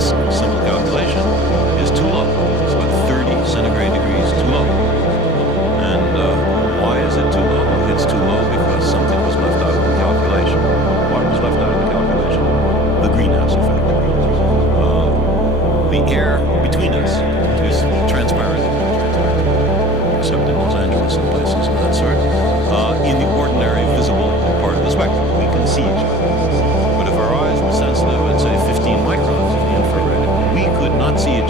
this simple calculation is too low. It's about 30 centigrade degrees too low. And why is it too low? It's too low because something was left out of the calculation. What was left out of the calculation? The greenhouse effect. The air between us is transparent, except in Los Angeles and places of that sort. In the ordinary visible part of the spectrum, we can see each other. But if our eyes were sensitive at, say, 15 microns in the infrared, we could not see each